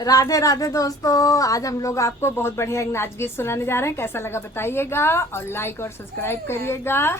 राधे राधे दोस्तों, आज हम लोग आपको बहुत बढ़िया एक नाच गीत सुनाने जा रहे हैं। कैसा लगा बताइएगा और लाइक और सब्सक्राइब करिएगा।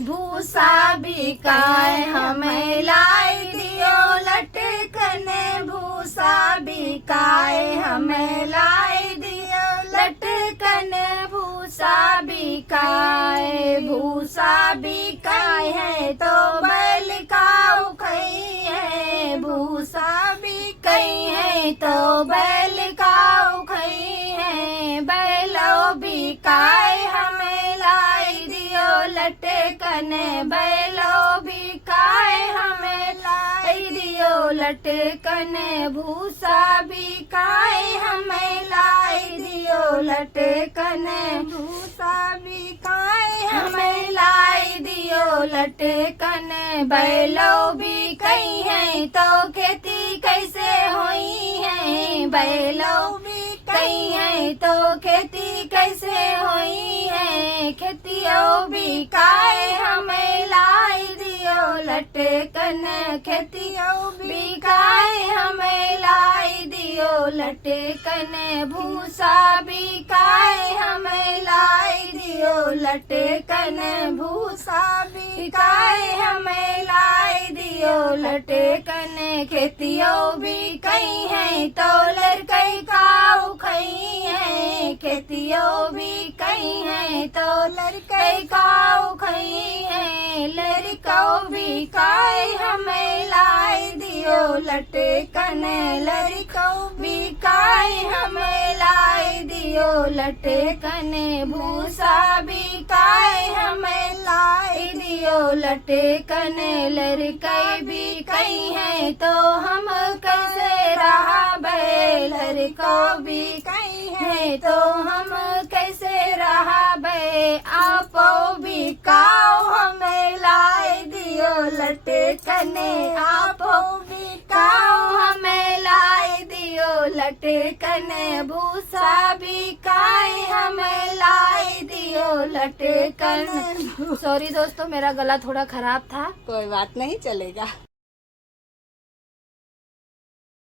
भूसा बिकाए हमें लाई दियो लटकने, भूसा बिकाए हमें लाई दियो लटकने, भूसा बिकाए। भूसा बिकाए है तो बैल काऊ खई है, भूसा बिकाई है तो बैल काऊ खई है। बैलो बिकाए हमें लाई दियो लटकने, बैलो बिकाए हमें लाई दियो लटकने, भूसा बिकाए हमें लाई दियो लटकने, भूसा बिकाए हमें लाई दियो लटकने। बैलो बिकाई है तो खेती कैसे होई है, बैलो बिकाई है तो खेती कैसे होई है। खेतियों बिकाए हमें लाई दियो लटकने, खेतियों बिकाए हमें लाई दियो लटकने, भूसा बिकाए हमें लाई दियो लटकने, भूसा बिकाए हमें लाई दियो लटकने। खेतियों बिकाई है तो लड़कई काऊ खई है, खेतियों बिकाई है तो लड़कई काऊ खई है। लड़कों बिकाए हमें लाई दियो लटकने, लड़कों बिकाए हमें लाई दियो लटकने, भूसा बिकाए हमें लाई दियो लटकने। लड़कई बिकाई है तो हम कैसे रहा बे, लड़कों बिकाई है तो हम कैसे रहा बे। आपो बिकाओ हमें लाई दियो लटकने, आपो बिकाओ हमें लाई दियो लटकने, भूसा बिकाए हमें लाई दियो लटकने। सॉरी दोस्तों, मेरा गला थोड़ा खराब था। कोई बात नहीं, चलेगा।